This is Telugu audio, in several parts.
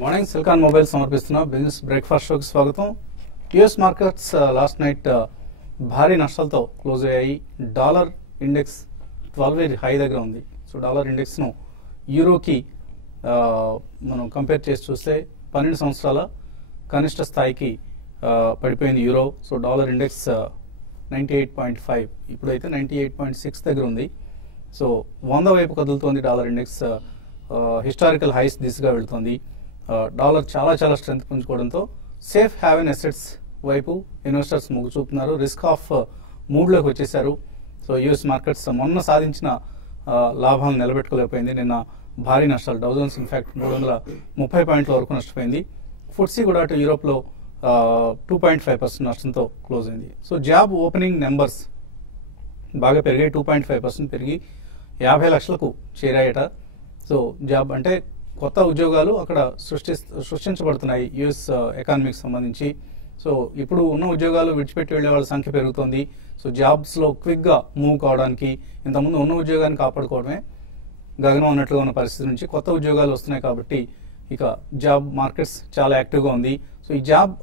Good morning. సిలికాన్ మొబైల్ సమర్పిస్తున్న బిజినెస్ బ్రేక్ఫాస్ట్ షోకి స్వాగతం. యుఎస్ మార్కెట్స్ లాస్ట్ నైట్ భారీ నష్టాలతో క్లోజ్ అయ్యాయి. డాలర్ ఇండెక్స్ 12 ఇయర్ హై దగ్గర ఉంది. సో డాలర్ ఇండెక్స్ను యూరోకి మనం కంపేర్ చేసి చూస్తే 12 సంవత్సరాల కనిష్ట స్థాయికి పడిపోయింది యూరో. సో డాలర్ ఇండెక్స్ 98.5, ఇప్పుడైతే 98.6 దగ్గర ఉంది. సో 100 వైపు కదులుతోంది డాలర్ ఇండెక్స్. హిస్టారికల్ హైస్ దిశగా వెళ్తుంది. డాలర్ చాలా స్ట్రెంత్ పుంజుకోవడంతో సేఫ్ హ్యావెన్ అసెట్స్ వైపు ఇన్వెస్టర్స్ మొగ్గు చూపుతున్నారు. రిస్క్ ఆఫ్ మూడ్లోకి వచ్చేసారు. సో యుఎస్ మార్కెట్స్ మొన్న సాధించిన లాభాలను నిలబెట్టుకోలేకపోయింది. నిన్న భారీ నష్టాలు. డౌ జోన్స్ ఇన్ఫాక్ట్ 330 పాయింట్ల వరకు నష్టపోయింది. ఫుట్సీ కూడా అటు యూరోప్లో 2.5% నష్టంతో క్లోజ్ అయింది. సో జాబ్ ఓపెనింగ్ నెంబర్స్ బాగా పెరిగాయి. 2.5% పెరిగి 50 లక్షలకు చేరాయట. సో జాబ్ అంటే కొత్త ఉద్యోగాలు అక్కడ సృష్టించబడుతున్నాయి యుఎస్ ఎకానమీకి సంబంధించి. సో ఇప్పుడు ఉన్న ఉద్యోగాలు విడిచిపెట్టి వెళ్లే వాళ్ళ సంఖ్య పెరుగుతోంది. సో జాబ్స్లో క్విక్గా మూవ్ కావడానికి, ఇంతకుముందు ఉన్న ఉద్యోగాన్ని కాపాడుకోవడమే గగనం అన్నట్లుగా ఉన్న పరిస్థితి నుంచి కొత్త ఉద్యోగాలు వస్తున్నాయి కాబట్టి ఇక జాబ్ మార్కెట్స్ చాలా యాక్టివ్గా ఉంది. సో ఈ జాబ్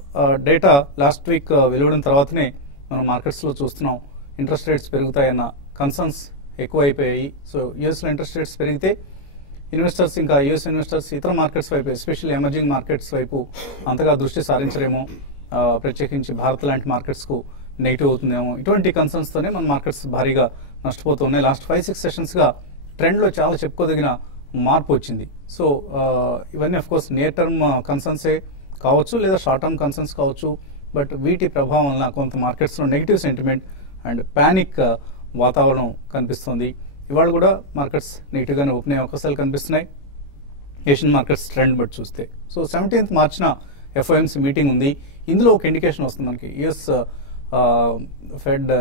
డేటా లాస్ట్ వీక్ వెలువడిన తర్వాతనే మనం మార్కెట్స్లో చూస్తున్నాం ఇంట్రెస్ట్ రేట్స్ పెరుగుతాయన్న కన్సర్న్స్ ఎక్కువ అయిపోయాయి. సో యుఎస్లో ఇంట్రెస్ట్ రేట్స్ పెరిగితే ఇన్వెస్టర్స్, ఇంకా యుఎస్ ఇన్వెస్టర్స్ ఇతర మార్కెట్స్ వైపు, ఎస్పెషల్లీ ఎమర్జింగ్ మార్కెట్స్ వైపు అంతగా దృష్టి సారించలేమో. ప్రత్యేకించి భారత్ లాంటి మార్కెట్స్కు నెగిటివ్ అవుతుందేమో. ఇటువంటి కన్సర్న్స్తోనే మన మార్కెట్స్ భారీగా నష్టపోతున్నాయి. లాస్ట్ 5-6 సెషన్స్గా ట్రెండ్లో చాలా చెప్పుకోదగిన మార్పు వచ్చింది. సో ఇవన్నీ అఫ్ కోర్స్ నియర్ టర్మ్ కన్సర్న్సే కావచ్చు, లేదా షార్ట్ టర్మ్ కన్సర్న్స్ కావచ్చు. బట్ వీటి ప్రభావం వలన కొంత మార్కెట్స్లో నెగిటివ్ సెంటిమెంట్ అండ్ ప్యానిక్ వాతావరణం కనిపిస్తుంది. ఇవాళ కూడా మార్కెట్స్ నెగిటివ్గానే ఓపెన్ అయ్యే అవకాశాలు కనిపిస్తున్నాయి ఏషియన్ మార్కెట్స్ ట్రెండ్ బట్టి చూస్తే. సో 17th మార్చిన ఎఫ్ఓఎంసీ మీటింగ్ ఉంది. ఇందులో ఒక ఇండికేషన్ వస్తుంది మనకి. యుఎస్ ఫెడ్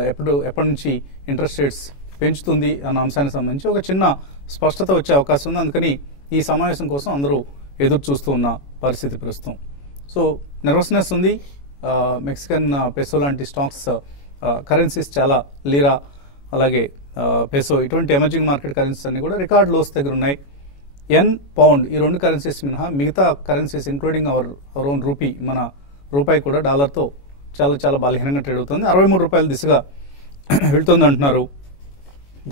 ఎప్పటి నుంచి ఇంట్రెస్ట్ రేట్స్ పెంచుతుంది అన్న అంశానికి సంబంధించి ఒక చిన్న స్పష్టత వచ్చే అవకాశం ఉంది. అందుకని ఈ సమావేశం కోసం అందరూ ఎదురు చూస్తూ ఉన్న పరిస్థితి ప్రస్తుతం. సో నర్వస్నెస్ ఉంది. మెక్సికన్ పెసో లాంటి స్టాక్స్, కరెన్సీస్ చాలా, లీరా అలాగే పెసో, ఇటువంటి ఎమర్జింగ్ మార్కెట్ కరెన్సీస్ అన్ని కూడా రికార్డ్ లోస్ దగ్గర ఉన్నాయి. ఎన్, పౌండ్, ఈ రెండు కరెన్సీస్ మినహా మిగతా currencies including our own rupee, మన రూపాయి కూడా డాలర్తో చాలా బలహీనంగా ట్రేడ్ అవుతుంది. 63 రూపాయల దిశగా వెళ్తుంది అంటున్నారు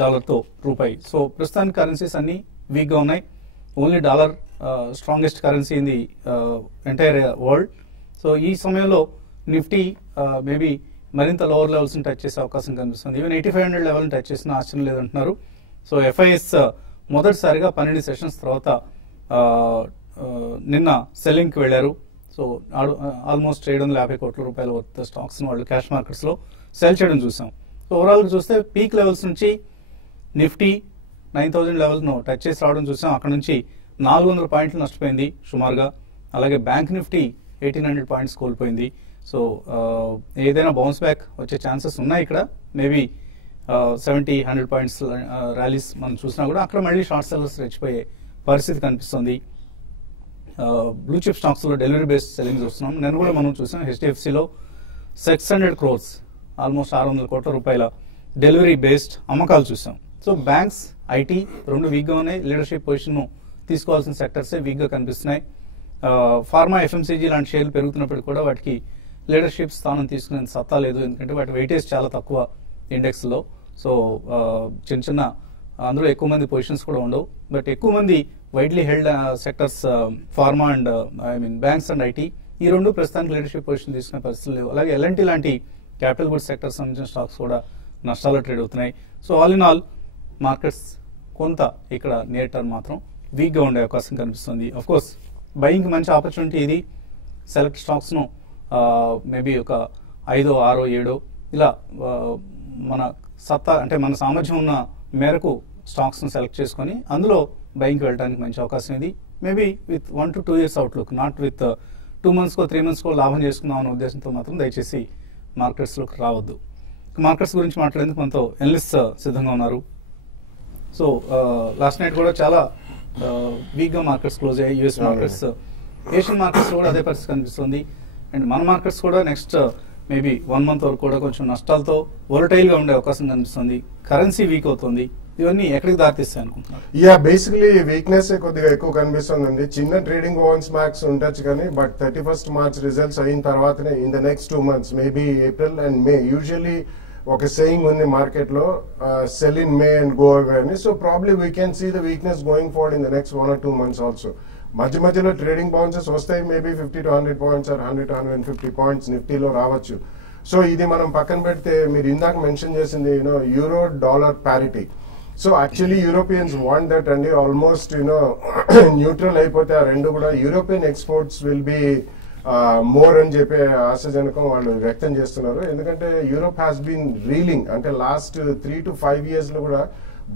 డాలర్తో రూపాయి. సో ప్రస్తుతానికి కరెన్సీస్ అన్ని వీక్గా ఉన్నాయి. Only dollar strongest currency in the entire world. So ఈ సమయంలో నిఫ్టీ మేబీ మరింత లోవర్ లెవెల్స్ టచ్ చేసే అవకాశం కనిపిస్తుంది. ఈవెన్ 8500 లెవెల్ టచ్ చేసిన ఆశ్చర్యం లేదంటున్నారు. సో ఎఫ్ఐఎస్ మొదటిసారిగా 12 సెషన్స్ తర్వాత నిన్న సెల్లింగ్కి వెళ్లారు. సో ఆల్మోస్ట్ 750 కోట్ల రూపాయల వర్త్ స్టాక్స్ వాళ్ళు క్యాష్ మార్కెట్స్లో సెల్ చేయడం చూసాం. సో ఓవరాల్గా చూస్తే పీక్ లెవెల్స్ నుంచి నిఫ్టీ 9000 లెవెల్ను టచ్ చేసి రావడం చూసాం. అక్కడ నుంచి 400 పాయింట్లు నష్టపోయింది సుమారుగా. అలాగే బ్యాంక్ నిఫ్టీ 1800 పాయింట్స్ కోల్పోయింది. సో ఏదైనా బౌన్స్ బ్యాక్ వచ్చే ఛాన్సెస్ ఉన్నాయి ఇక్కడ. మేబీ 70-100 పాయింట్స్ ర్యాలీస్ మనం చూసినా కూడా అక్కడ మళ్ళీ షార్ట్ సెల్లర్స్ రెచ్చిపోయే పరిస్థితి కనిపిస్తుంది. బ్లూ చిప్ స్టాక్స్లో డెలివరీ బేస్డ్ సెల్లింగ్స్ వస్తున్నాం. నేను కూడా మనం చూసాం హెచ్డిఎఫ్సిలో 600 crores, ఆల్మోస్ట్ 600 కోట్ల రూపాయల డెలివరీ బేస్డ్ అమ్మకాలు చూసాం. సో బ్యాంక్స్, ఐటీ రెండు వీక్గా ఉన్నాయి. లీడర్షిప్ పొజిషన్ తీసుకోవాల్సిన సెక్టర్సే వీక్గా కనిపిస్తున్నాయి. ఫార్మా, ఎఫ్ఎంసీజీ లాంటి షేర్లు పెరుగుతున్నప్పటికీ కూడా వాటికి లీడర్షిప్ స్థానం తీసుకునే సత్తా లేదు. ఎందుకంటే వాటి వెయిటేజ్ చాలా తక్కువ ఇండెక్స్లో. సో చిన్న అందులో ఎక్కువ మంది పొజిషన్స్ కూడా ఉండవు. బట్ ఎక్కువ మంది widely held sectors pharma and banks and IT, ఈ రెండు ప్రస్తుతానికి లీడర్షిప్ పొజిషన్ తీసుకునే పరిస్థితులు లేవు. అలాగే ఎల్ఎన్టీ లాంటి క్యాపిటల్ గుడ్స్ సెక్టర్స్ సంబంధించిన స్టాక్స్ కూడా నష్టాల్లో ట్రేడ్ అవుతున్నాయి. So all in all markets కొంత ఇక్కడ నియర్ టర్మ్ మాత్రం వీక్గా ఉండే అవకాశం కనిపిస్తుంది. అఫ్ కోర్స్ బయింగ్కి మంచి ఆపర్చునిటీ ఇది. సెలెక్ట్ స్టాక్స్ను మేబీ ఒక 5, 6, 7 ఇలా మన సత్తా అంటే మన సామర్థ్యం ఉన్న మేరకు స్టాక్స్ను సెలెక్ట్ చేసుకొని అందులో బయింగ్కి వెళ్ళడానికి మంచి అవకాశం ఇది. Maybe with 1 to 2 years outlook, not with 2 months 3 months లాభం చేసుకుందాం అనే ఉద్దేశంతో మాత్రం దయచేసి మార్కెట్స్లోకి రావద్దు. మార్కెట్స్ గురించి మాట్లాడేందుకు మనతో ఎనలిస్ట్ సిద్ధంగా ఉన్నారు. సో లాస్ట్ నైట్ కూడా చాలా వీక్గా మార్కెట్స్ క్లోజ్ అయ్యాయి. యుఎస్ మార్కెట్స్, ఏషియన్ మార్కెట్స్ కూడా అదే పరిస్థితి కనిపిస్తుంది. అండ్ మన మార్కెట్స్ కూడా నెక్స్ట్ మేబీ 1 month వరకు కూడా కొంచెం నష్టాలతో వొలటైల్గా ఉండే అవకాశం కనిపిస్తుంది. కరెన్సీ వీక్ అవుతుంది. ఇవన్నీ ఎక్కడికి దారితీస్తాయి అనుకుంటున్నారు? బేసికలీ వీక్నెస్ కొద్దిగా ఎక్కువ కనిపిస్తుందండి. చిన్న ట్రేడింగ్ బౌన్స్ బ్యాక్స్ ఉండొచ్చు కానీ బట్ 31st March రిజల్ట్స్ అయిన తర్వాతనే in the next 2 months maybe April and May usually ఒక సేయింగ్ ఉంది మార్కెట్ లో sell in May and go away అని. So probably we can see the weakness going forward in the next 1 or 2 months also. మధ్యలో ట్రేడింగ్ బౌన్సెస్ వస్తాయి, maybe 50 to 100 points or 100 to 150 points నిఫ్టీలో రావచ్చు. సో ఇది మనం పక్కన పెడితే మీరు ఇందాక మెన్షన్ చేసింది euro dollar parity. So actually Europeans want that అండి. ఆల్మోస్ట్ న్యూట్రల్ అయిపోతే ఆ రెండు కూడా European exports will be more అని చెప్పే ఆశాజనకం వాళ్ళు వ్యక్తం చేస్తున్నారు. ఎందుకంటే యూరోప్ హ్యాస్ బీన్ రీలింగ్, అంటే లాస్ట్ 3 to 5 years లో కూడా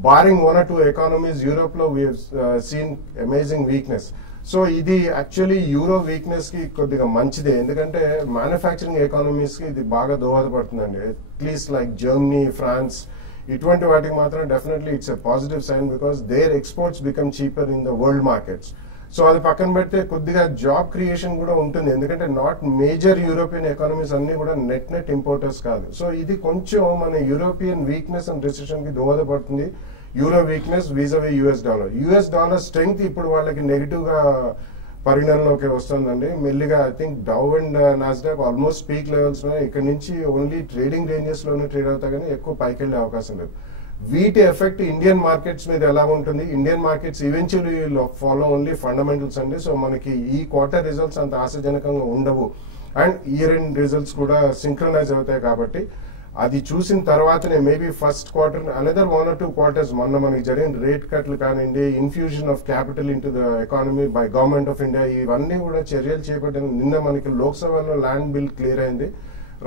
బారింగ్ 1 or 2 economies యూరోప్ లో we seen amazing weakness. So ఇది యాక్చువల్లీ యూరో వీక్నెస్ కి కొద్దిగా మంచిదే, ఎందుకంటే మ్యానుఫ్యాక్చరింగ్ ఎకానమీస్ కి ఇది బాగా దోహదపడుతుందండి. అట్లీస్ట్ లైక్ జర్మనీ, ఫ్రాన్స్ ఇటువంటి వాటికి మాత్రం definitely it's a positive sign because their exports become cheaper in the world markets. So అది పక్కన పెడితే కొద్దిగా జాబ్ క్రియేషన్ కూడా ఉంటుంది, ఎందుకంటే నాట్ మేజర్ యూరోపియన్ ఎకానమీస్ అన్ని కూడా నెట్ ఇంపోర్టర్స్ కాదు. సో ఇది కొంచెం మన యూరోపియన్ వీక్నెస్ అండ్ రిసెషన్ కి దోహదపడుతుంది. Euro weakness vis-a-vis US dollar strength ఇప్పుడు వాళ్ళకి నెగిటివ్ గా పరిగణనలోకి వస్తుందండి. మెల్లిగా I think Dow and Nasdaq almost peak levels లో ఇక్కడ నుంచి ఓన్లీ ట్రేడింగ్ రేంజెస్ లోనే ట్రేడ్ అవుతా కానీ ఎక్కువ పైకి వెళ్లే అవకాశం లేదు. వీటి ఎఫెక్ట్ ఇండియన్ మార్కెట్స్ మీద ఎలా ఉంటుంది? Indian markets eventually follow only fundamentals అండి. సో మనకి ఈ క్వార్టర్ రిజల్ట్స్ అంత ఆశాజనకంగా ఉండవు అండ్ ఇయర్ ఎండ్ రిజల్ట్స్ కూడా సింక్రనైజ్ అవుతాయి. కాబట్టి అది చూసిన తర్వాతనే maybe first quarter another 1 or 2 quarters మొన్న మనకి జరిగిన రేట్ కట్లు కానివ్వండి, infusion of capital in to the economy by government of India, ఇవన్నీ కూడా చర్యలు చేపట్టిన. నిన్న మనకి లోక్సభలో ల్యాండ్ బిల్ క్లియర్ అయింది,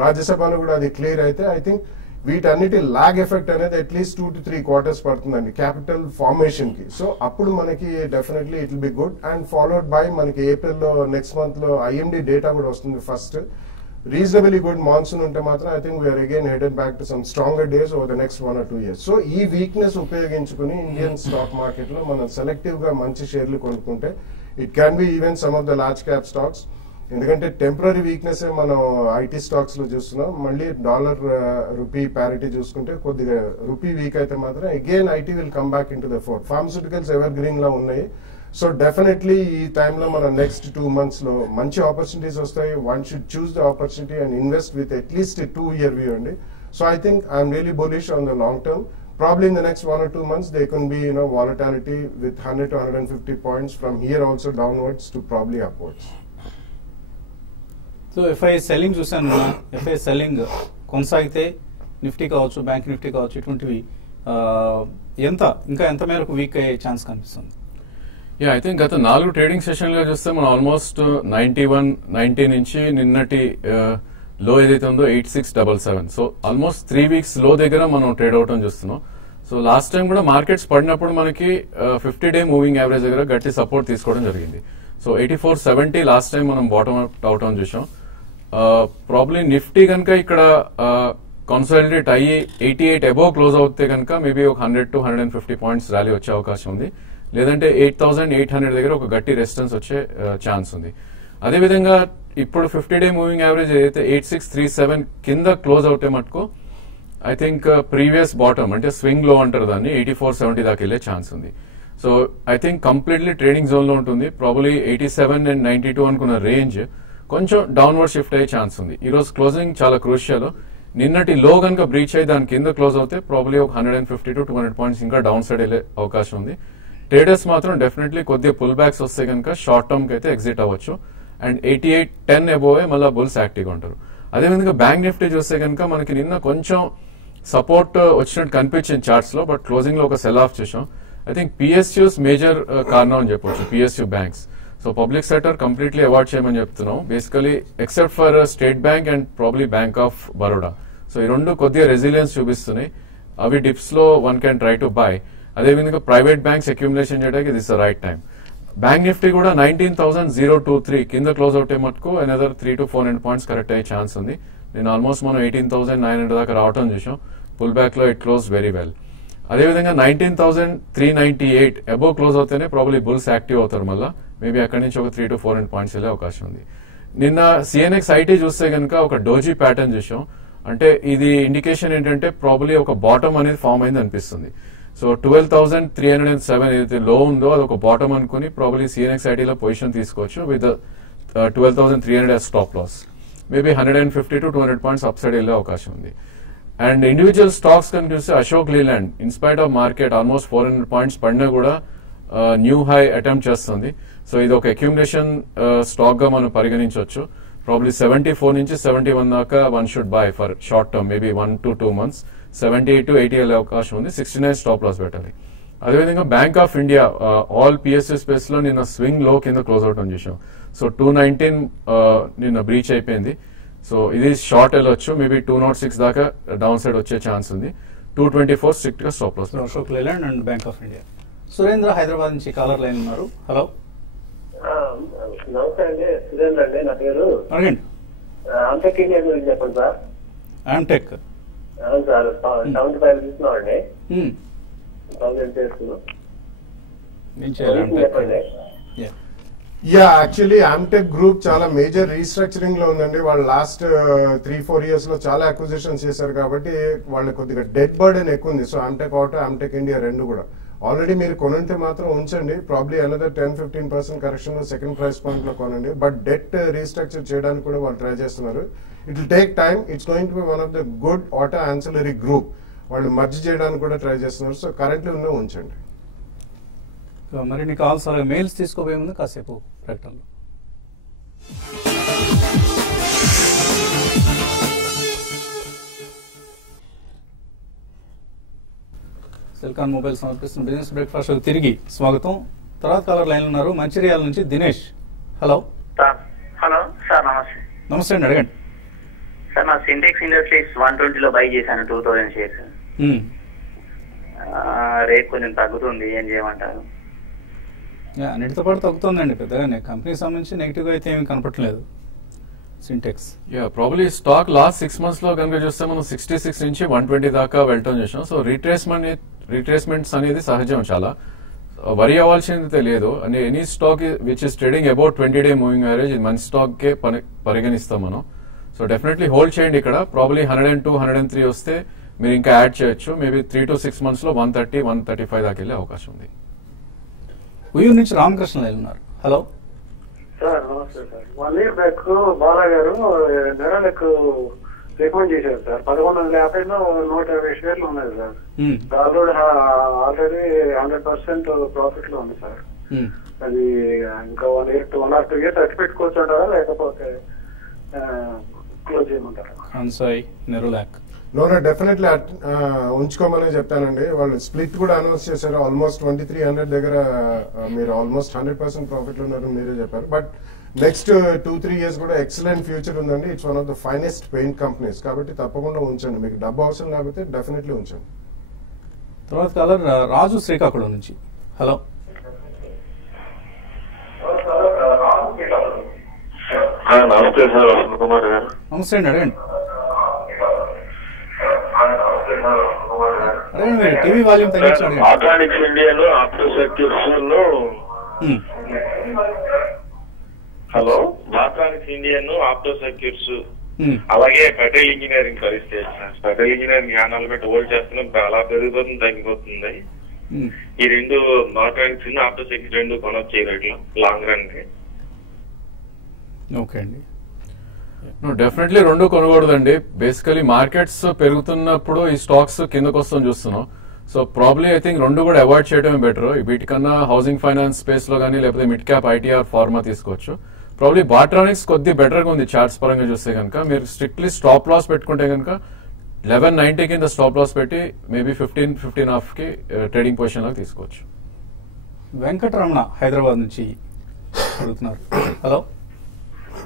రాజ్యసభలో కూడా అది క్లియర్ అయితే ఐ థింక్ వీటన్నిటి లాగ్ ఎఫెక్ట్ అనేది అట్లీస్ట్ 2 to 3 quarters పడుతుందండి క్యాపిటల్ ఫార్మేషన్ కి. సో అప్పుడు మనకి definitely it will be good and followed by మనకి ఏప్రిల్లో నెక్స్ట్ మంత్ లో ఐఎండి డేటా కూడా వస్తుంది. ఫస్ట్ రీజనబుల్లీ గుడ్ మాన్సూన్ ఉంటే మాత్రం I think we're again headed back to some stronger days over the next 1 or 2 years. So ఈ వీక్నెస్ ఉపయోగించుకుని ఇండియన్ స్టాక్ మార్కెట్ లో మనం సెలెక్టివ్ గా మంచి షేర్లు కొనుక్కుంటే it can be even some of the large cap stocks. ఎందుకంటే టెంపరీ వీక్నెస్ మనం ఐటీ స్టాక్స్ లో చూస్తున్నాం. మళ్ళీ డాలర్ రూపీ ప్యారిటీ చూసుకుంటే కొద్దిగా రూపీ వీక్ అయితే మాత్రం again IT will come back in to the fore. Pharmaceuticals evergreen లా ఉన్నాయి. సో డెఫినెట్లీ ఈ టైంలో మన నెక్స్ట్ 2 months లో మంచి ఆపర్చునిటీస్ వస్తాయి. One should choose the opportunity and invest with at least 2-year view అండి. So I think I'm really bullish on the long term. Probably in the next 1 or 2 months, there can be volatility with 100 to 150 points from here also downwards to probably upwards. So f i selling చూసాను. ఎఫ్ఐ సెల్లింగ్ కొనసాగితే నిఫ్టీ కావచ్చు, బ్యాంక్ నిఫ్టీ కావచ్చు, ఇటువంటివి ఇంకా ఎంత మేరకు వీక్ అయ్యే ఛాన్స్ కనిపిస్తుంది? ఐ థింక్ గత 4 ట్రేడింగ్ సెషన్ లో చూస్తే మనం ఆల్మోస్ట్ 91-90 నుంచి నిన్నటి లో ఏదైతే ఉందో 8677. సో ఆల్మోస్ట్ 3 weeks లో దగ్గర మనం ట్రేడ్ అవటం చూస్తున్నాం. సో లాస్ట్ టైం కూడా మార్కెట్స్ పడినప్పుడు మనకి 50-day మూవింగ్ యావరేజ్ దగ్గర గట్టి సపోర్ట్ తీసుకోవడం జరిగింది. సో 8470 లాస్ట్ టైం మనం బాటమ్ అవటం చూసాం. ప్రాబ్లీ నిఫ్టీ కనుక ఇక్కడ కన్సాలిడేట్ అయ్యి 88 అబోవ్ క్లోజ్ అవుతే కనుక మేబీ ఒక 100 to 150 points ర్యాలీ వచ్చే అవకాశం ఉంది. లేదంటే 8800 దగ్గర ఒక గట్టి రెసిస్టెన్స్ వచ్చే ఛాన్స్ ఉంది. అదేవిధంగా ఇప్పుడు 50-day మూవింగ్ యావరేజ్ ఏదైతే 8637 కింద క్లోజ్ అవుతే మటుకు ఐ థింక్ ప్రీవియస్ బాటమ్ అంటే స్వింగ్ లో అంటారు దాన్ని 8470 దాకా వెళ్లే ఛాన్స్ ఉంది. So I think completely trading zone లో ఉంటుంది. ప్రాబ్లీ 87 and 92 అనుకున్న రేంజ్ కొంచెం డౌన్వర్డ్ షిఫ్ట్ అయ్యే ఛాన్స్ ఉంది. ఈ రోజు క్లోజింగ్ చాలా క్రూషియల్. నిన్నటి లో కనుక బ్రీచ్ అయ్యి దాని కింద క్లోజ్ అవుతే ప్రాబ్లీ ఒక 150 to 200 points ఇంకా డౌన్ సైడ్ వెళ్లే అవకాశం ఉంది. ట్రేడర్స్ మాత్రం డెఫినెట్లీ కొద్దిగా పుల్ బ్యాక్స్ వస్తే కనుక షార్ట్ టర్మ్ కి అయితే ఎగ్జిట్ అవ్వచ్చు. అండ్ 8810 అబోవే మళ్ళీ బుల్స్ యాక్టివ్ గా ఉంటారు. అదేవిధంగా బ్యాంక్ నిఫ్టీ చూస్తే కనుక మనకి నిన్న కొంచెం సపోర్ట్ వచ్చినట్టు కనిపించింది చార్ట్స్ లో, బట్ క్లోజింగ్ లో ఒక సెల్ ఆఫ్ చూసాం. ఐ థింక్ పిఎస్యూస్ మేజర్ కారణం అని చెప్పొచ్చు. PSU banks so public sector completely avoid చేయమని చెప్తున్నాం basically, except for state bank and probably bank of Baroda. So ఈ రెండు కొద్దిగా రెసిలియన్స్ చూపిస్తున్నాయి. అవి డిప్స్ లో one can try to buy. అదేవిధంగా ప్రైవేట్ బ్యాంక్స్ అక్యుములేషన్ చేయడానికి this the right time. Bank Nifty కూడా 19,023 కింద క్లోజ్ అవుతే మటుకు అనదర్ 300 to 400 points కరెక్ట్ అయ్యే ఛాన్స్ ఉంది. నేను ఆల్మోస్ట్ మనం 18,900 దాకా రావటం చూసాం. పుల్ బ్యాక్ లో ఇట్ క్లోజ్ వెరీ వెల్. అదేవిధంగా 19,398 అబోవ్ క్లోజ్ అవుతేనే ప్రాబ్లీ బుల్స్ యాక్టివ్ అవుతారు. మళ్ళీ మేబీ అక్కడి నుంచి ఒక 300 to 400 points వెళ్ళే అవకాశం ఉంది. నిన్న సిఎన్ఎక్స్ ఐటీ చూస్తే కనుక ఒక డోజీ ప్యాటర్న్ చూసాం. అంటే ఇది ఇండికేషన్ ఏంటంటే ప్రాబ్లీ ఒక బాటమ్ అనేది ఫామ్ అయింది అనిపిస్తుంది. సో 12,307 ఏదైతే లో ఉందో అది ఒక బాటమ్ అనుకుని ప్రాబ్లీ సిఎన్ఎక్స్ఐటీలో పొజిషన్ తీసుకోవచ్చు with 12,300 stop loss. Maybe 150 to 200 points upside వెళ్ళే అవకాశం ఉంది. అండ్ ఇండివిజువల్ స్టాక్స్ కనుక చూస్తే Ashok Leyland in spite of market almost 400 points పడినా కూడా న్యూ హై అటెంప్ట్ చేస్తుంది. సో ఇది ఒక అక్యుములేషన్ స్టాక్ గా మనం పరిగణించవచ్చు. ప్రాబ్లీ 74 నుంచి 71 దాకా one should buy for short term, maybe 1 to 2 months. 78 to 80 వెళ్ళే అవకాశం ఉంది. 69 స్టాప్ లాస్ పెట్టాలి. అదేవిధంగా bank of India all PSU space లో నిన్న స్వింగ్ లో కింద క్లోజ్ అవుట్ అని చూసాం. సో 219 నిన్న బ్రీచ్ అయిపోయింది. సో ఇది షార్ట్ వెళ్ళొచ్చు, మేబీ 206 దాకా డౌన్ సైడ్ వచ్చే ఛాన్స్ ఉంది. 224 స్ట్రిక్ట్ గా stop loss. Ashok Leyland and Bank of India. Surendra Hyderabad నుంచి కాలర్ లైన్ ఉన్నారు. హలో. నమస్తే అండి, సురేంద్ర అండి నా పేరు. అడగండి. ఆమ్టెక్ ఇండియా గురించి చెప్పండి సార్. ఆమ్టెక్. అవును సార్, 75 తీసుకున్నామండి. చేస్తున్నాం. చెప్పండి. యా, యాక్చువల్లీ ఆమ్టెక్ గ్రూప్ చాలా మేజర్ రీస్ట్రక్చరింగ్ లో ఉందండి. వాళ్ళు లాస్ట్ 3-4 years లో చాలా అక్విజిషన్స్ చేశారు కాబట్టి వాళ్ళకి కొద్దిగా డెట్ బర్డెన్ ఎక్కువ ఉంది. So Amtek auto, Amtek India రెండు కూడా ఆల్రెడీ మీరు కొనంటే మాత్రం ఉంచండి. ప్రాబ్లీ అనదర్ 10-15% కరెక్షన్ లో సెకండ్ ప్రైస్ పాయింట్ లో కొనండి. బట్ డెట్ రీస్ట్రక్చర్ చేయడానికి కూడా వాళ్ళు ట్రై చేస్తున్నారు. It will take time. It's going to be one of the good auto ancillary group. వాళ్ళు మర్జ్ చేయడానికి కూడా ట్రై చేస్తున్నారు. సో కరెంట్లీ ఉన్న ఉంచండి. మరిన్ని కాల్స్ అలాగే మెయిల్స్ తీసుకోబోయే ముందు కాసేపు ప్రకటనలు. సెల్కాన్ మొబైల్ సమర్పిస్తున్న బిజినెస్ బ్రేక్ఫాస్ట్ తిరిగి స్వాగతం. తర్వాత కాలర్ లైన్ ఉన్నారు మంచిర్యాల నుంచి దినేష్. హలో. హలో సార్, నమస్తే. నమస్తే అండి, అడగండి. సార్ నా సింటెక్స్ ఇండస్ట్రీస్ 120 లో బై చేశాను 2000 షేర్స్. రేట్ కొంచెం తగ్గుతుంది, ఏం చేయమంటారు? అన్నిటితో పాటు తగ్గుతుందండి పెద్దగా. కంపెనీకి సంబంధించి నెగిటివ్ గా అయితే ఏమి కనపట్లేదు Sintex. Probably stock last 6 months లో కనుక చూస్తే మనం 66 నుంచి 120 దాకా వెళ్ళటం చూసాం. సో రిట్రేస్మెంట్స్ అనేది సహజం, చాలా వరి అవ్వాల్సింది లేదు. అంటే any stock which is trading about 20-day moving average ఇది మంచి స్టాక్ కే పరిగణిస్తాం మనం. సో డెఫినెట్లీ హోల్డ్ చేయండి ఇక్కడ. ప్రాబ్లీ 102, 103 వస్తే మీరు ఇంకా యాడ్ చేయొచ్చు. మేబీ 3 to 6 months లో 130, 135 దాకా వెళ్ళే అవకాశం ఉంది. ఉయ్యూరు నుంచి రామకృష్ణ లైన్ ఉన్నారు. హలో సార్, నమస్తే సార్. 1 year బ్యాక్ బాలా గారు నెరలకు రికమెండ్ చేశారు సార్. 1150లో 120 షేర్లు ఉన్నాయి సార్. ఆల్రెడీ 100% ప్రాఫిట్ లో ఉంది సార్. అది ఇంకా 1 year 1 or 2 years అట్టి పెట్టుకోవచ్చు అంటారా, లేకపోతే క్లోజ్ చేయమంటారా? హన్సాయ్ నెరోలాక్. నో డెఫినెట్లీ ఉంచుకోమని చెప్తానండి. వాళ్ళు స్ప్లిట్ కూడా అనౌన్స్ చేశారు. ఆల్మోస్ట్ 2300 దగ్గర మీరు ఆల్మోస్ట్ 100% ప్రాఫిట్ ఉన్నారు మీరే చెప్పారు. బట్ నెక్స్ట్ 2-3 years కూడా ఎక్సలెంట్ ఫ్యూచర్ ఉందండి. It's one of the finest paint companies కాబట్టి తప్పకుండా ఉంచండి. మీకు డబ్బు అవసరం లేకపోతే డెఫినెట్లీ ఉంచండి. తర్వాత కాలర్ రాజు శ్రీకాకుళం నుంచి. హలో. నమస్తే సార్, వసంత్ కుమార్ గారు. నమస్తే అండి, అడగండి. అడగండి, టీవీ వాల్యూమ్ తగ్గించండి. ఆర్గానిక్స్ ఇండియాలో ఆప్టో సర్క్యూట్స్ లో hello Organics Indian opto circuits అలాగే పటేల్ ఇంజనీరింగ్ పరిస్థితి సార్. పటేల్ ఇంజనీరింగ్ యానాలు పెట్టి హోల్డ్ చేస్తున్నాం. అలా పెరిగిపోతుంది, తగ్గిపోతుంది. ఈ రెండు ఆర్గానిక్స్ ఆప్టో సర్క్యూట్ రెండు కొనొచ్చు ఈ రేట్లో లాంగ్ రన్ కి. ఓకే అండి. డెఫినెట్లీ రెండు కొనకూడదండి. బేసికలీ మార్కెట్స్ పెరుగుతున్నప్పుడు ఈ స్టాక్స్ కిందకు వస్తాం చూస్తున్నాం. సో ప్రాబ్లీ ఐ థింక్ రెండు కూడా అవాయిడ్ చేయడమే బెటర్. వీటికన్నా హౌసింగ్ ఫైనాన్స్ స్పేస్ లో కానీ లేకపోతే మిడ్ క్యాప్ ఐటీఆర్ ఫార్మా తీసుకోవచ్చు. ప్రాబ్లీ బాట్రానిక్స్ కొద్ది బెటర్ గా ఉంది చార్ట్స్ పరంగా చూస్తే కనుక. మీరు స్ట్రిక్ట్లీ స్టాప్ లాస్ పెట్టుకుంటే కనుక 1190 కింద స్టాప్ లాస్ పెట్టి మేబీ 15.5 కి ట్రేడింగ్ పొజిషన్ లాగా తీసుకోవచ్చు. వెంకటరమణ హైదరాబాద్ నుంచి అడుగుతున్నారు. హలో.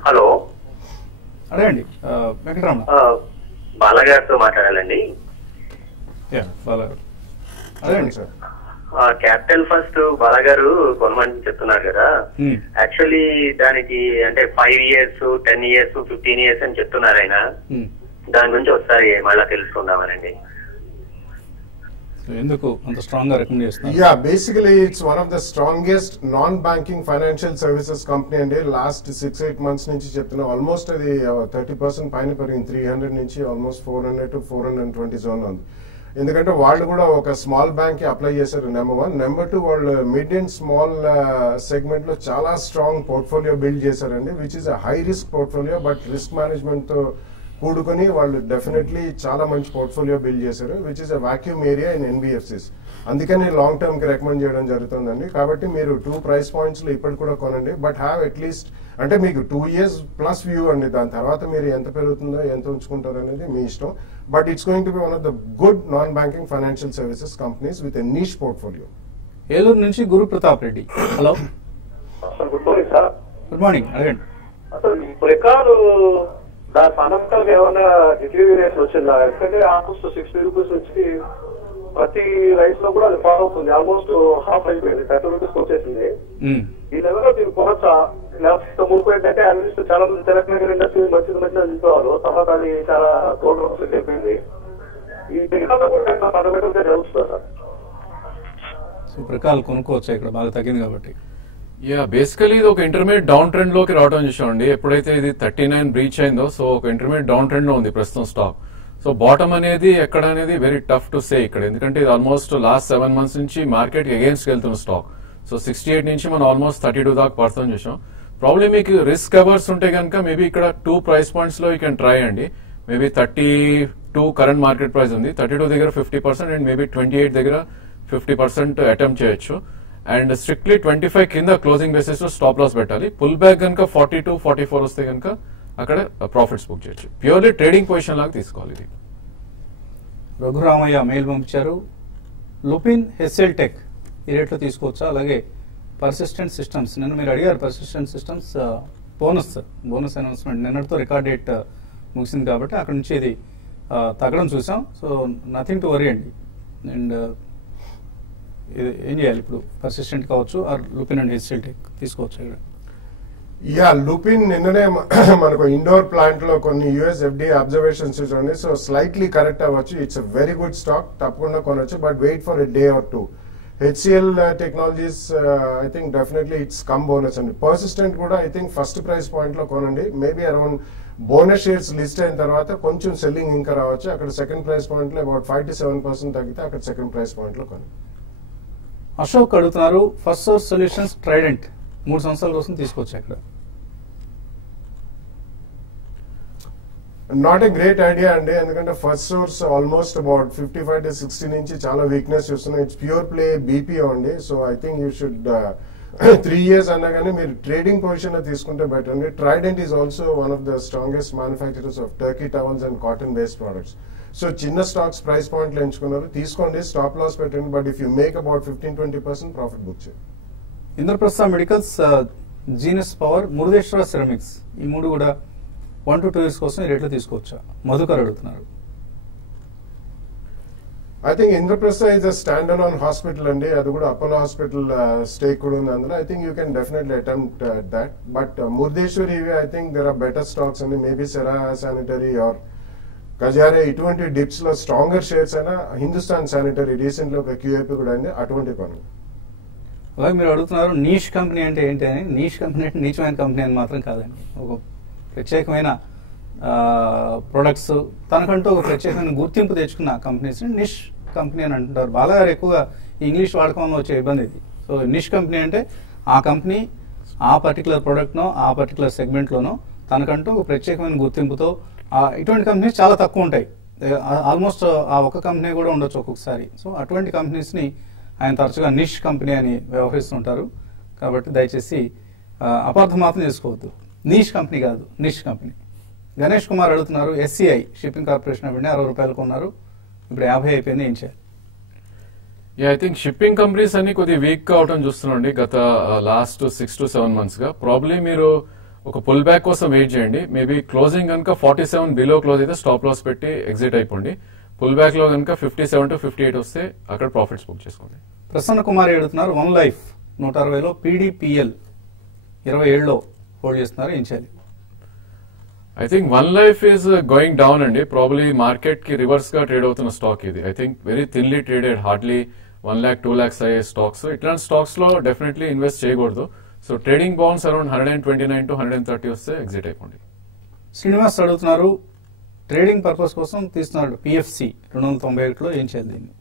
హలో, అడగండి వెంకటరమణ. బాలగారితో మాట్లాడాలండి. అడగండి సార్. క్యాపిటల్ ఫస్ట్ బాలగారు కొనమని చెప్తున్నారు కదా. యాక్చువల్లీ దానికి అంటే 5 years, 10 years, 15 years అని చెప్తున్నారు ఆయన. దాని గురించి ఒకసారి మళ్ళా తెలుసుకుందామనండి. ఎందుకు అంత స్ట్రాంగ్ గా రికమెండ్ చేస్తున్నారు? Yeah, basically it's one of the strongest non banking financial services company అండి. లాస్ట్ 6-8 months నుంచి చెప్తున్నా. ఆల్మోస్ట్ అది 30% పైన పెరిగింది. 300 నుంచి ఆల్మోస్ట్ 400 to 420 జోన్ ఉంది. ఎందుకంటే వాళ్ళు కూడా ఒక స్మాల్ బ్యాంక్ కి అప్లై చేశారు నెంబర్ 1. నెంబర్ 2 వాళ్ళు మిడ్ అండ్ స్మాల్ సెగ్మెంట్ లో చాలా స్ట్రాంగ్ పోర్ట్ఫోలియో బిల్డ్ చేశారండి, which is a high risk portfolio, but risk management తో కూడుకొని వాళ్ళు డెఫినెట్లీ చాలా మంచి పోర్ట్ఫోలియో బిల్డ్ చేశారు, which is a vacuum area in NBFCs. అందుకని లాంగ్ టర్మ్ కి రికమెండ్ చేయడం జరుగుతుందండి. కాబట్టి మీరు 2 ప్రైస్ పాయింట్స్ లో ఇప్పటి కూడా కొనండి, బట్ హ్యావ్ అట్లీస్ట్ అంటే మీకు 2 years ప్లస్ వ్యూ అండి. దాని తర్వాత మీరు ఎంత పెరుగుతుందో ఎంత ఉంచుకుంటారో అనేది మీ ఇష్టం. But it's going to be one of the good non banking financial services companies with a niche portfolio. Eluru నుంచి Guru Pratap Reddy. Hello, good morning sir. Good morning, అడగండి. అసలు ఇప్పుడు ఎకాలు దాని ఫండమెంటల్ ఏమైనా డిక్రీవియేషన్ వచ్చిందా? ఎందుకంటే ఆల్మోస్ట్ 60 రూపీస్ నుంచి ప్రతి రైస్ లో కూడా అది ఫాలో అవుతుంది, ఆల్మోస్ట్ హాఫ్ అయిపోయింది, 30 రూపీస్ వచ్చేసింది. ఈ లెవెల్లో మీరు కొనొచ్చా? లేకపోతే మునుపు ఏంటంటే అనలిస్ట్ చాలా మంది తెలంగాణ ఇండస్ట్రీ మంచిది చూసేవారు, తర్వాత అది చాలా తోట అయిపోయింది. ఈ తెలంగాణ కూడా ఫండమెంటల్ గా జరుగుతుందా సార్? ప్రకాలు కొనుక్కోవచ్చా ఇక్కడ బాగా తగ్గింది కాబట్టి? యా, బేసికలీ ఇది ఒక ఇంటర్మీడియట్ డౌన్ ట్రెండ్ లోకి రావడం చూసామండి. ఎప్పుడైతే ఇది 39 బ్రీచ్ అయిందో, సో ఒక ఇంటర్మీడియట్ డౌన్ ట్రెండ్ లో ఉంది ప్రస్తుతం స్టాక్. సో బాటమ్ అనేది ఎక్కడ అనేది వెరీ టఫ్ టు సే ఇక్కడ, ఎందుకంటే ఇది ఆల్మోస్ట్ లాస్ట్ 7 months నుంచి మార్కెట్ అగేన్స్ట్ వెళ్తున్న స్టాక్. సో 68 నుంచి మనం ఆల్మోస్ట్ 32 దాకా పడుతుంది చూసాం. ప్రాబ్లమ్ మీకు రిస్క్ కవర్స్ ఉంటే కనుక మేబీ ఇక్కడ 2 price points లో యూ కెన్ ట్రై అండి. మేబీ 32 కరెంట్ మార్కెట్ ప్రైస్ ఉంది, 32 దగ్గర 50% అండ్ మేబీ 28 దగ్గర 50% అటెంప్ట్ చేయొచ్చు. అండ్ స్ట్రిక్ట్లీ 25 కింద క్లోజింగ్ బేసిస్ లో స్టాప్ లాస్ పెట్టాలి. పుల్ బ్యాక్ కనుక 42, 44 వస్తే కనుక అక్కడ ప్రాఫిట్స్ బుక్ చేయొచ్చు. ప్యూర్లీ ట్రేడింగ్ పొజిషన్ లాగా తీసుకోవాలి ఇది. రఘురామయ్య మెయిల్ పంపించారు, లుపిన్ హెస్సెల్ టెక్ ఈ రేట్లో తీసుకోవచ్చా? అలాగే పర్సిస్టెంట్ సిస్టమ్స్, నిన్న మీరు అడిగారు పర్సిస్టెంట్ సిస్టమ్స్ బోనస్ అనౌన్స్మెంట్ నిన్నటితో రికార్డ్ డేట్ ముగిసింది కాబట్టి అక్కడ నుంచి ఇది తగ్గడం చూసాం. సో నథింగ్ టు వరీ అండి. అండ్ ఏం చేయాలి ఇప్పుడు? పర్సిస్టెంట్ కావచ్చు or Lupin and HCL Tech తీసుకోవచ్చు ఇక్కడ? యా, లుపిన్ నిన్ననే మనకు ఇండోర్ ప్లాంట్ లో కొన్ని యుఎస్ ఎఫ్డిఏ అబ్జర్వేషన్స్ చూడండి. సో స్లైట్లీ కరెక్ట్ అవ్వచ్చు. It's a very good stock, తప్పకుండా కొనొచ్చు, but wait for a day or 2. HCL technologies I think definitely it's come bonus అండి. పర్సిస్టెంట్ కూడా I think first price point లో కొనండి. Maybe around bonus shares list అయిన తర్వాత కొంచెం సెల్లింగ్ ఇంకా రావచ్చు. అక్కడ సెకండ్ ప్రైస్ పాయింట్ లో అబౌట్ 5 to 7% తగ్గితే అక్కడ సెకండ్ ప్రైస్ పాయింట్ లో కొనండి. అశోక్ అడుగుతున్నారు, ఫస్ట్ సోర్స్ సొల్యూషన్స్ ట్రైడెంట్ 3 సంవత్సరాల కోసం తీసుకోవచ్చు అక్కడ? నాట్ ఎ గ్రేట్ ఐడియా అండి, ఎందుకంటే first source almost about 55 to 60 నుంచి చాలా వీక్నెస్ చూస్తున్నాం. ఇట్స్ ప్యూర్ ప్లే బీపీఓ అండి. So I think you should 3 years అన్నా కానీ మీరు ట్రేడింగ్ పొజిషన్ లో తీసుకుంటే బెటర్ అండి. Trident is also one of the strongest manufacturers of Turkey towels and cotton based products. So చిన్న స్టాక్స్ ప్రైస్ పాయింట్లు ఎంచుకున్నారు, తీసుకోండి, స్టాప్ లాస్ పెట్టండి, but if you make about 15-20% profit book చేయండి. Indraprastha medicals, Genus power, Murudeshwar ceramics ఈ 3 కూడా 1 to 2 years కోసం ఈ రేట్లో తీసుకోవచ్చా? మధుకర్ అడుగుతున్నారు. I think Indraprastha is a standalone hospital అండి. అది కూడా అపోలో హాస్పిటల్ స్టేక్ కూడా ఉంది అందులో. I think you can definitely attempt that. But Murudeshwari I think there are better stocks అండి. Maybe Cera sanitary or Kajaria ఇటువంటి డిప్స్ లో స్ట్రాంగర్ షేర్స్ అయినా హిందుస్థాన్ శానిటరీ రీసెంట్ లో ఒక క్యూఐపీ కూడా అండి, అటువంటి పనులు. అలాగే మీరు అడుగుతున్నారు నీష్ కంపెనీ అంటే ఏంటి అని. నీష్ కంపెనీ అంటే నీచమైన కంపెనీ అని మాత్రం కాదండి. ఒక ప్రత్యేకమైన ప్రొడక్ట్స్ తనకంటూ ఒక ప్రత్యేకమైన గుర్తింపు తెచ్చుకున్న కంపెనీస్ నిష్ కంపెనీ అని అంటుంటారు. బాగా ఎక్కువగా ఇంగ్లీష్ వాడకంలో వచ్చే ఇబ్బంది ఇది. సో నిష్ కంపెనీ అంటే ఆ కంపెనీ ఆ పర్టికులర్ ప్రోడక్ట్నో ఆ పర్టికులర్ సెగ్మెంట్లోనో తనకంటూ ఒక ప్రత్యేకమైన గుర్తింపుతో ఇటువంటి కంపెనీస్ చాలా తక్కువ ఉంటాయి. ఆల్మోస్ట్ ఆ ఒక్క కంపెనీ కూడా ఉండొచ్చు ఒక్కొక్కసారి. సో అటువంటి కంపెనీస్ని ఆయన తరచుగా నిష్ కంపెనీ అని వ్యవహరిస్తుంటారు. కాబట్టి దయచేసి అపార్థం మాత్రం చేసుకోవద్దు. నీష్ కంపెనీ కాదు, నిష్ కంపెనీ. గణేష్ కుమార్ అడుగుతున్నారు, ఎస్సీఐ షిప్పింగ్ కార్పొరేషన్ అవ్వండి 60 రూపాయలు కొన్నారు, ఇప్పుడు 50 అయిపోయింది, ఏం చేయాలి? ఐ థింక్ షిప్పింగ్ కంపెనీస్ అన్ని కొద్దిగా వీక్ గా అవడం చూస్తున్నాండి గత లాస్ట్ 6 to 7 months గా. ప్రాబ్లీ మీరు ఒక పుల్ బ్యాక్ కోసం వెయిట్ చేయండి. మేబీ క్లోజింగ్ కనుక 47 బిలో క్లోజ్ అయితే స్టాప్ లాస్ పెట్టి ఎగ్జిట్ అయిపోండి. పుల్ బ్యాక్ లో కనుక 57 to 58 వస్తే అక్కడ ప్రాఫిట్స్ బుక్ చేసుకోండి. ప్రసన్న కుమార్ అడుగుతున్నారు, 1 లైఫ్ 160లో పీడీపీఎల్ 27లో హోల్డ్ చేస్తున్నారు, ఏం చేయాలి? I think 1 life is going down అండి. ప్రాబ్లీ మార్కెట్ కి రివర్స్ గా ట్రేడ్ అవుతున్న స్టాక్ ఇది. I think very thinly traded, hardly 1 lakh 2 lakhs అయ్యే స్టాక్స్. ఇట్లాంటి స్టాక్స్ లో డెఫినెట్లీ ఇన్వెస్ట్ చేయకూడదు. So trading bounce around 129 to 130 వస్తే ఎగ్జిట్ అయిపోండి. శ్రీనివాస్ అడుగుతున్నారు, ట్రేడింగ్ పర్పస్ కోసం తీస్తున్నాడు పిఎఫ్సి 291లో. ఏం చేయాలి దీన్ని?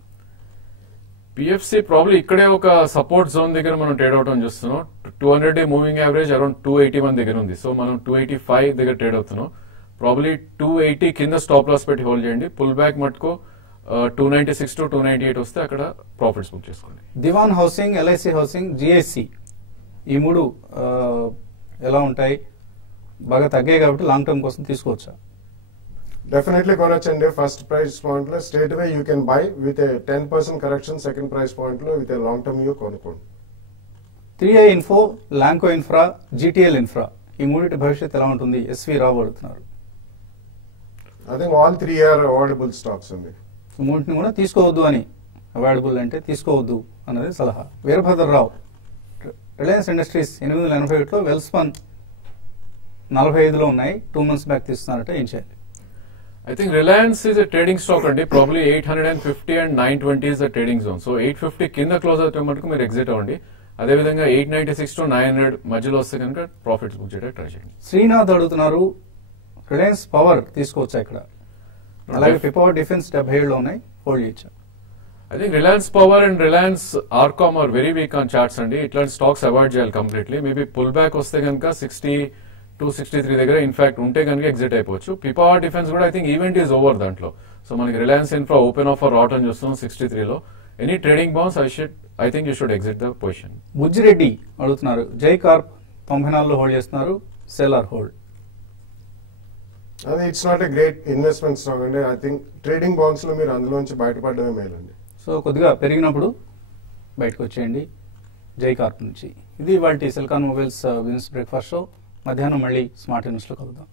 పిఎఫ్సి ప్రాబ్లీ ఇక్కడే ఒక సపోర్ట్ జోన్ దగ్గర మనం ట్రేడ్ అవటం చూస్తున్నాం. 200-డే మూవింగ్ యావరేజ్ అరౌండ్ 281 దగ్గర ఉంది. సో మనం 285 దగ్గర ట్రేడ్ అవుతున్నాం. ప్రాబ్లీ 280 కింద స్టాప్ లాస్ పెట్టి హోల్డ్ చేయండి. పుల్ బ్యాక్ మటుకు 296 to 298 వస్తే అక్కడ ప్రాఫిట్స్ బుక్ చేసుకోండి. దివాన్ హౌసింగ్, ఎల్ఐసి హౌసింగ్, జిఎస్సి ఈ మూడు ఎలా ఉంటాయి? బాగా తగ్గాయి కాబట్టి లాంగ్ టర్మ్ కోసం తీసుకోవచ్చా? డెఫినెట్లీ కొనొచ్చండి. ఫస్ట్ ప్రైస్ పాయింట్ లో straight way you can buy with 10% correction. Second price point లో విత్ లాంగ్ టర్మ్ వ్యూ కొనుక్కోండి. 3i info, Lanco infra, GTL infra ఈ మూడింటి భవిష్యత్ ఎలా ఉంటుంది? ఎస్వి రావు అడుగుతున్నారు. I think all 3 are avoidable stocks అండి. మూడింటిని కూడా తీసుకోవద్దు అని, అవాయిడబుల్ అంటే తీసుకోవద్దు అన్నది సలహా. వీరభద్రరావు, రిలయన్స్ ఇండస్ట్రీస్ 881లో, వెల్స్పన్ 45లో ఉన్నాయి, 2 months బ్యాక్ తీస్తున్నారట. ఏం చేయాలి? I think Reliance is a trading stock అండి. Probably 850 and 920 is the trading zone. So 850 కింద క్లోజ్ అవుతే మటుకు మీరు ఎగ్జిట్ అవ్వండి. అదేవిధంగా 896 to 900 మధ్యలో వస్తే కనుక ప్రాఫిట్స్ బుక్ చేయడానికి ట్రై చేయండి. శ్రీనాథ్ అడుగుతున్నారు, రిలయన్స్ పవర్ తీసుకోవచ్చా ఇక్కడ? అలాగే పవర్ డిఫెన్స్ 77లో ఉన్నాయి, హోల్డ్ చేయొచ్చా? I think Reliance Power and Reliance Arcom are very weak on charts అండి. ఇట్లాంటి స్టాక్స్ అవాయిడ్ చేయాలి కంప్లీట్లీ. మేబీ పుల్ బ్యాక్ వస్తే కనుక 60-63 దగ్గర ఇన్ఫాక్ట్ ఉంటే కనుక ఎగ్జిట్ అయిపోవచ్చు. పిపవర్ డిఫెన్స్ కూడా I think event is over దాంట్లో. సో మనకి Reliance Infra open offer rate అని చూస్తున్నాం 63లో. Any trading bounce I think you should exit the position. Bujjireddy అడుగుతున్నారు, జై కార్ప్ 94లో హోల్డ్ చేస్తున్నారు, సెల్ ఆర్ హోల్డ్? అది it's not a great investment stock అండి. ఐ థింక్ ట్రేడింగ్ బౌన్స్ లో మీరు అందులోంచి బయటపడడమే మేలండి. సో కొద్దిగా పెరిగినప్పుడు బయటకు వచ్చేయండి జై కార్ప్ నుంచి. ఇది వాటి Celkon mobiles business breakfast show. మధ్యాహ్నం మళ్ళీ స్మార్ట్ న్యూస్లో కలుద్దాం.